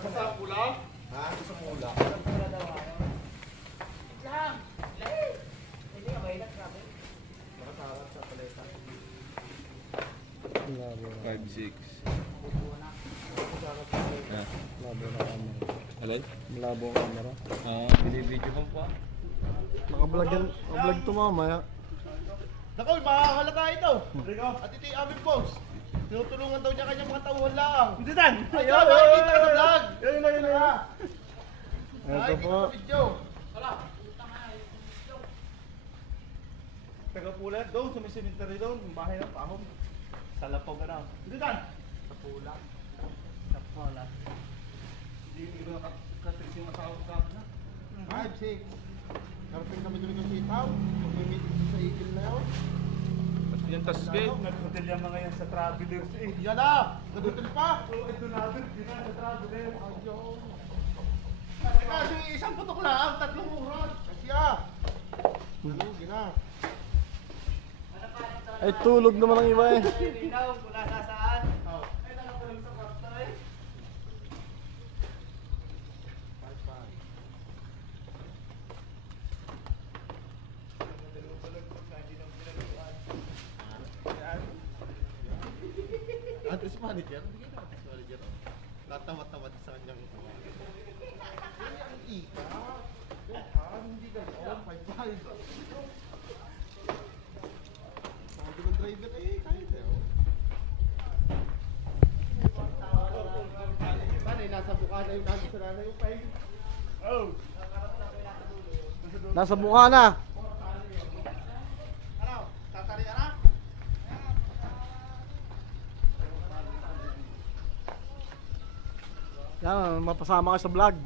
Sa pula? Ha? Sa mula. Lang. Hindi ka mahilat sabi. Nakasarap sa paleta. 5-6. Malabo na camera. Alay? Malabo ang camera. Binibidyo mo pa. Naka-vlog yan. Naka-vlog to mamaya. Naku, makakalata ito. At ito yung aming post. Tinutulungan daw niya kanyang mga tauhan lang. Hindi tan! Ayun, makikita ka sa vlog. Yun na. Ito Nakikita po. sa video. Taga-pulat doon sa may cemetery doon. Yung bahay ng pahom. Sa lapog na. Hindi tan! Sa pula. Sa pula. Hindi ko nakatiris yung asawa ko na. 5-6. Karating kami doon ng sitaw. Mag-meet sa igil na yun. Yung tasgay. Nag-hotel yung mga yan sa Travelers eh. Yan na! Kadutul pa! Oo, ito na doon. Di na sa Travelers. Ayun. Kasi isang putok lang, 3 oras. Kasi ano, gina. Ay, tulog naman ang iba eh. Linaw kung nasa saan. Oh. Ay, nakatulog sa kwarto eh. Atis manager? Hindi ka atis manager. Tatawa-tawa sa kanyang ika. Hindi ka doon, 5-5. Sabi ng driver eh, kahit eh. Paano nasa bukana yung kami sa nanay yung 5? Oh! Nasa mukha na. Ano? Tatari ka na? Yan, mapasama ka sa vlog.